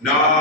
No.